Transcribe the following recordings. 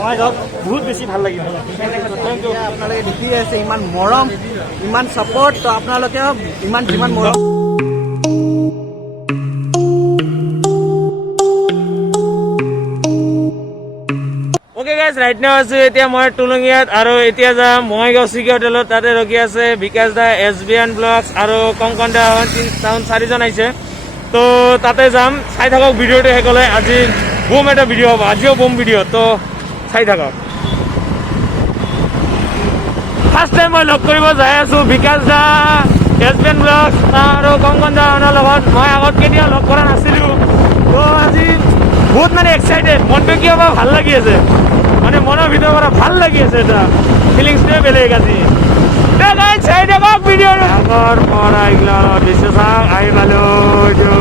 বঙাইগাঁৱত বহুত বেছি ভাল লাগিব। আপোনালোকে দেখি আছে ইমান মৰম, ইমান ছাপৰ্ট, তো আপোনালোকে ইমান যিমান মৰম ওকে গাইজ, ৰাইট নাও আছো এতিয়া মই টুলুঙিয়াত আৰু এতিয়া যাম বঙাইগাঁও চিকি হোটেলত। তাতে ৰখি আছে বিকাশ দা, SBN ব্লগছ আৰু কংকন দা, টাউন 4জন আহিছে। তো তাতে যাম, চাই থাকক ভিডিঅ'টো শেষ হ'লে। আজি বুম এটা ভিডিঅ' হ'ব, আজিও বুম ভিডিঅ', তো চাই থাকক। ফাৰ্ষ্ট টাইম মই লগ কৰিব যাই আছো বিকাশ দা, SBN ব্লগছ আৰু কংকন দাৰ লগত। মই আগত কেতিয়াও লগ কৰা নাছিলোঁ, তো আজি বহুত মানে এক্সাইটেড, মনটো কিয় বা ভাল লাগি আছে, মানে মনৰ ভিতৰৰ পৰা ভাল লাগি আছে, এটা ফিলিংছটোৱে বেলেগ আজি। চাই থাকক ভিডিঅ'টো। আগৰ পৰা এইগিলা দৃশ্য চাওক, আহি পালোঁ এইটো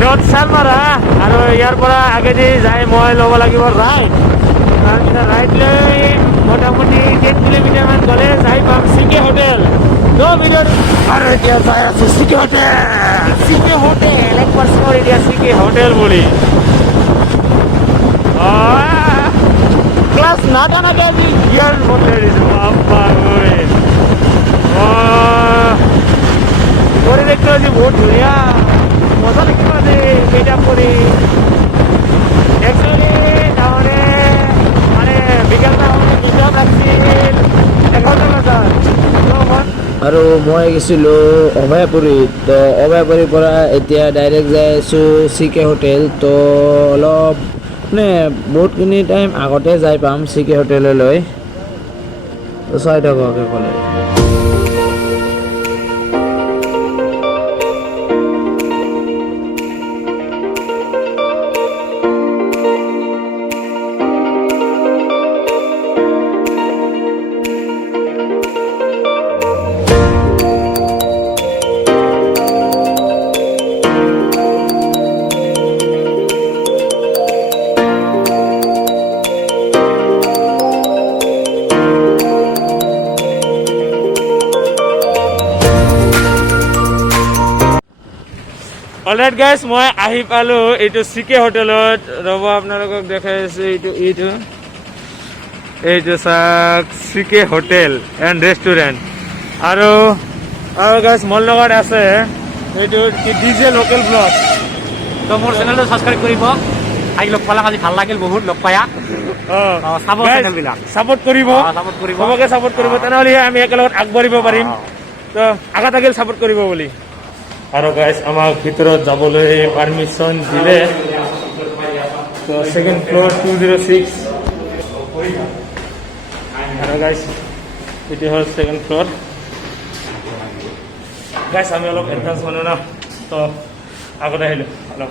নৰ্থ চালমাৰা, আৰু ইয়াৰ পৰা আগেদি যাই মই ল'ব লাগিব ৰাইট। তাৰপিছত ৰাইট লৈ মোটামুটি 10 কিলোমিটাৰমান গ'লে যাই পাম চিকে হোটেল। তো ভিডিঅ'টো আৰু এতিয়া যাই আছোঁ চিকে হোটেল। চিকে হোটেল একবাৰ চাওঁ এতিয়া চিকে হোটেল বুলি। ক্লাছ নাটানাকে আজি ইয়াৰ বদলাই দিছোঁ বাপ্পা গৈ। পৰিৱেশটো আজি বহুত ধুনীয়া, মজা লাগিব আজি মেকআপ কৰি। একচুৱেলি তাৰমানে মানে বিকাশ কিতাপ ৰাখিছিল 11টা বজাত। আৰু মই গৈছিলোঁ অভয়াপুৰীত। তো অভয়াপুৰীৰ পৰা এতিয়া ডাইৰেক্ট যাই আছোঁ চিকে হোটেল। তো অলপ মানে বহুতখিনি টাইম আগতে যাই পাম চিকে হোটেললৈ। তো চাই থাকক এইফালে। অলৰাইট গাইজ, মই আহি পালোঁ এইটো চিকে হোটেলত। ৰ'ব আপোনালোকক দেখাই আছোঁ, এইটো চাওক চিকে হোটেল এণ্ড ৰেষ্টুৰেণ্ট। আৰু গাইজ মোৰ লগত আছে এইটো DJ লোকেল ব্লগ। তো মোৰ চেনেলটো ছাবস্ক্ৰাইব কৰিব। আহি লগ পালাক, আজি ভাল লাগিল বহুত লগ পায়া। চাব চেনেলবিলাক, ছাপোৰ্ট কৰিব, চবকে ছাপোৰ্ট কৰিব, তেনেহ'লেহে আমি একেলগত আগবাঢ়িব পাৰিম। তো আশা থাকিল ছাপোৰ্ট কৰিব বুলি। আৰু গাইজ আমাক ভিতৰত যাবলৈ পাৰ্মিশ্যন দিলে। তো 2nd ফ্ল'ৰ 206। আৰু গাইজ এইটো হ'ল 2nd ফ্ল'ৰ। গাইজ আমি অলপ এডভান্স মানুহ ন, তো আগতে আহিলোঁ অলপ।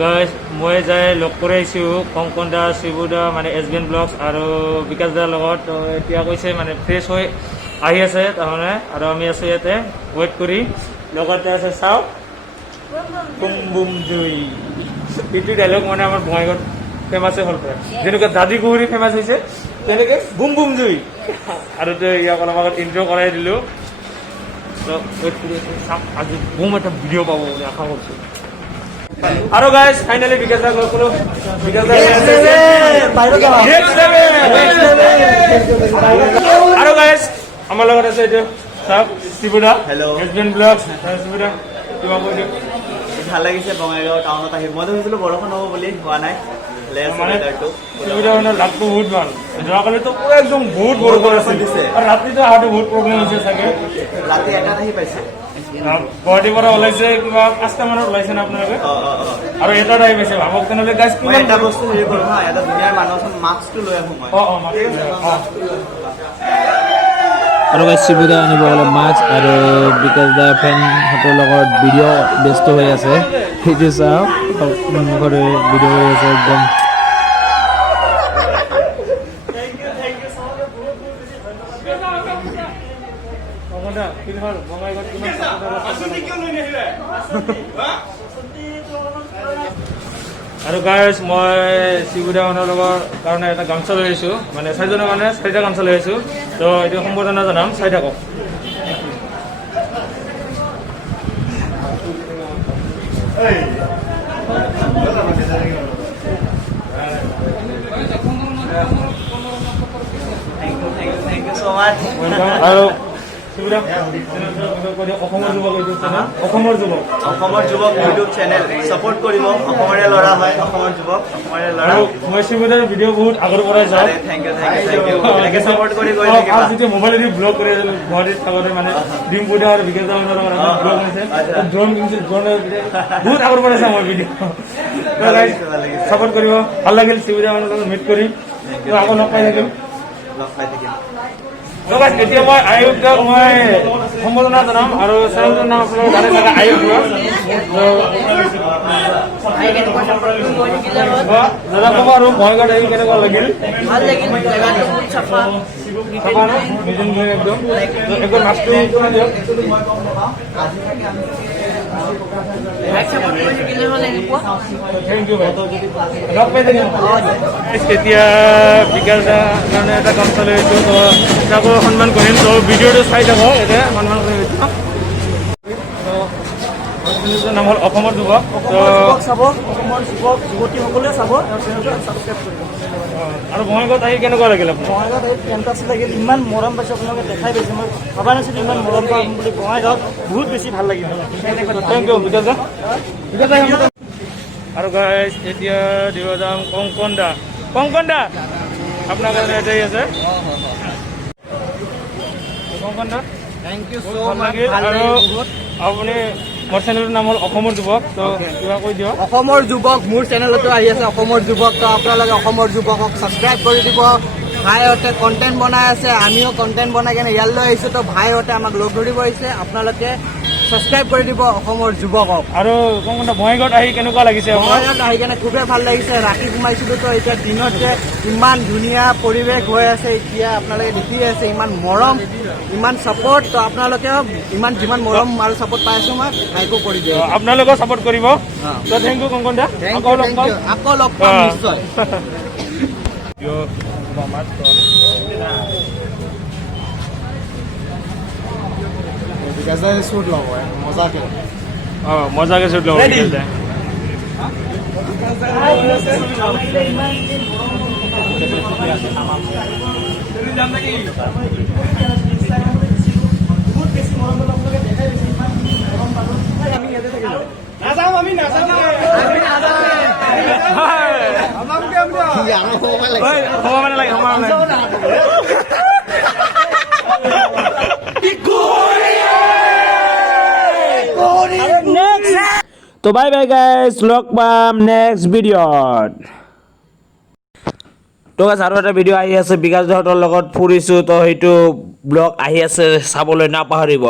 গাইজ মই যাই লগ কৰি আহিছোঁ কংকন দা, শিবু দা, মানে SBN ব্লগছ আৰু বিকাশ দাৰ লগত। তো এতিয়া কৈছে মানে ফ্ৰেছ হৈ আহি আছে তাৰমানে, আৰু আমি আছোঁ ইয়াতে ৱেইট কৰি। লগতে আছে চাওক বুম বুম জুই, এইটো ডাইলগ মানে আমাৰ বঙাইগাঁৱত ফেমাছে হ'ল প্ৰায়। যেনেকৈ দাদী কুহুৰী ফেমাছ হৈছে, তেনেকৈ বুম বুম জুই। আৰু ইয়াক অলপ আগত ইণ্ট্ৰ কৰাই দিলোঁ। তো ৱেইট কৰি আছোঁ, চাওক আজি বুম এটা ভিডিঅ' পাব বুলি আশা কৰিছোঁ। আৰু গাইজ ফাইনেলি বিকাশ দাক লগ কৰোঁ। বিকাশ দা আৰু গাইজ আমাৰ লগত আছে এইটো চাওক শিবুদা, SBN ব্লগছ। শিবুদা কিবা কৈ দিয়ক। ভাল লাগিছে বঙাইগাঁও টাউনত আহি। মই ভাবিছিলোঁ বৰষুণ হ'ব বুলি, হোৱা নাই। শিবুদা মানে লাকটো বহুত ভাল। যোৱাকালিতো পুৰা একদম বহুত বৰষুণ আছিল, আৰু ৰাতিটো অহাটো বহুত প্ৰব্লেম হৈছে চাগে। ৰাতি 1টাত আহি পাইছে। গুৱাহাটীৰ পৰা ওলাইছে কিবা 5টা মানত ওলাইছে না আপোনালোকে? আৰু 1টাত আহি পাইছে। ভাবক তেনেহ'লে গাইজ মই এটা বস্তু হেৰি কৰোঁ হা, এটা ধুনীয়াৰ মানুহ আছে, মাস্কটো লৈ আহোঁ মই। আৰু শিবুদা আনিব গ'লে মাছ, আৰু বিকাশ দা ফেনহঁতৰ লগত ভিডিঅ' ব্যস্ত হৈ আছে। সেইটো চাওক, মুখৰে ভিডিঅ' হৈ আছে একদম। আৰু গাইজ মই শিবুদা মানুহৰ লগৰ কাৰণে এটা গামোচা লৈ আহিছোঁ, মানে 4জনৰ কাৰণে 4টা গামোচা লৈ আহিছোঁ। তো এইটো সম্বৰ্ধনা জনাম, চাই থাকক। আৰু সুবিধা অসমৰ যুৱক এইটো চেনেল অসমৰ যুৱক ইউটিউব চেনেল ছাপোৰ্ট কৰিব অসমৰে ল'ৰা হয় অসমৰ যুৱক অসমৰে ল'ৰা আৰু মই শিৱদাৰ ভিডিঅ' বহুত আগৰ পৰাই চাওঁ থেংক ইউ এনেকৈ ছাপোৰ্ট কৰি গৈ থাকিবা আৰু যেতিয়া মোবাইলেদি ব্লগ কৰি আছিলোঁ গুৱাহাটীত থাকোঁতে মানে ডিম্পুদা আৰু বিকাশ দাৰ ব্লগ কৰিছে ড্ৰোন কিনিছিল ড্ৰোনৰ বহুত আগৰ পৰাই চাওঁ মই ভিডিঅ' ছাপোৰ্ট কৰিব ভাল লাগিল শিৱদা মানুহৰ লগত মিট কৰি আকৌ লগ পাই থাকিম এতিয়া মই আয়োগক মই সম্বোধনা জনাম আৰু চেনেলটোৰ নাম আপোনালোকে জানে চাগে আয়োগ দাদা ক'ব আৰু বঙাইগাঁৱত আহি কেনেকুৱা লাগিল ভাল লাগিল জেগাটো বহুত চাফা চাফা ন মিটিং একদম একদম মাছটো দিয়ক থেংক ইউ ভাই লগ পাই থাকিম এতিয়া বিকাশ দাৰ কাৰণে এটা কাম চলি আহিছোঁ তো তাকো সন্মান কৰিম তো ভিডিঅ'টো চাই যাব এতিয়া সন্মান কৰি নাম হ'ল অসমৰ যুৱক তো চাব অসমৰ যুৱক যুৱতীসকলে চাব আৰু চেনেলটো ছাবস্ক্ৰাইব কৰিব আৰু বঙাইগাঁৱত আহি কেনেকুৱা লাগিল আপোনাৰ বঙাইগাঁৱত এই ফেণ্টাচি লাগিল ইমান মৰম পাইছোঁ আপোনালোকে দেখাই পাইছে মই ভবা নাছিলোঁ ইমান মৰম পাম বুলি বঙাইগাঁৱত বহুত বেছি ভাল লাগিল থেংক ইউ বিকাশ দা আৰু গাইজ এতিয়া দিব যাম কংকন দা আপোনাৰ কাৰণে এটাই আছে কংকন দা থেংক ইউ বহুত ভাল লাগিল আৰু আপুনি মোৰ চেনেলটোৰ নাম হ'ল অসমৰ যুৱক তো কিবা কৈ দিয়ক অসমৰ যুৱক মোৰ চেনেলতো আহি আছে অসমৰ যুৱক তো আপোনালোকে অসমৰ যুৱকক ছাবস্ক্ৰাইব কৰি দিব ভাইহঁতে কণ্টেণ্ট বনাই আছে আমিও কণ্টেণ্ট বনাই কেনে ইয়ালৈ আহিছোঁ তো ভাইহঁতে আমাক লগ ধৰিব আহিছে আপোনালোকে ছাবস্ক্ৰাইব কৰি দিব অসমৰ যুৱকক আৰু কংকন দা বঙাইগাঁৱত আহি কেনেকুৱা লাগিছে আপোনাৰ বঙাইগাঁৱত আহি কেনে খুবেই ভাল লাগিছে ৰাতি সোমাইছিলোঁ তো এতিয়া দিনত যে ইমান ধুনীয়া পৰিৱেশ হৈ আছে এতিয়া আপোনালোকে দেখি আছে ইমান মৰম ইমান ছাপোৰ্ট তো আপোনালোকেও ইমান যিমান মৰম আৰু ছাপোৰ্ট পাই আছোঁ মই ভাইকো কৰি দিয়ক আপোনালোকেও ছাপোৰ্ট কৰিব তো থেংক ইউ কংকন দা আকৌ লগ পাম আকৌ লগ পাম নিশ্চয় শুট ল'ব মজাকে মজাকে শ্বুট ল'ব বিকাশ দা তো বাই বাই গাইজ লগ পাম নেক্সট ভিডিঅ'ত তো গাইজ আৰু এটা ভিডিঅ' আহি আছে বিকাশ দাহঁতৰ লগত ফুৰিছোঁ তো সেইটো ব্লগ আহি আছে চাবলৈ নাপাহৰিব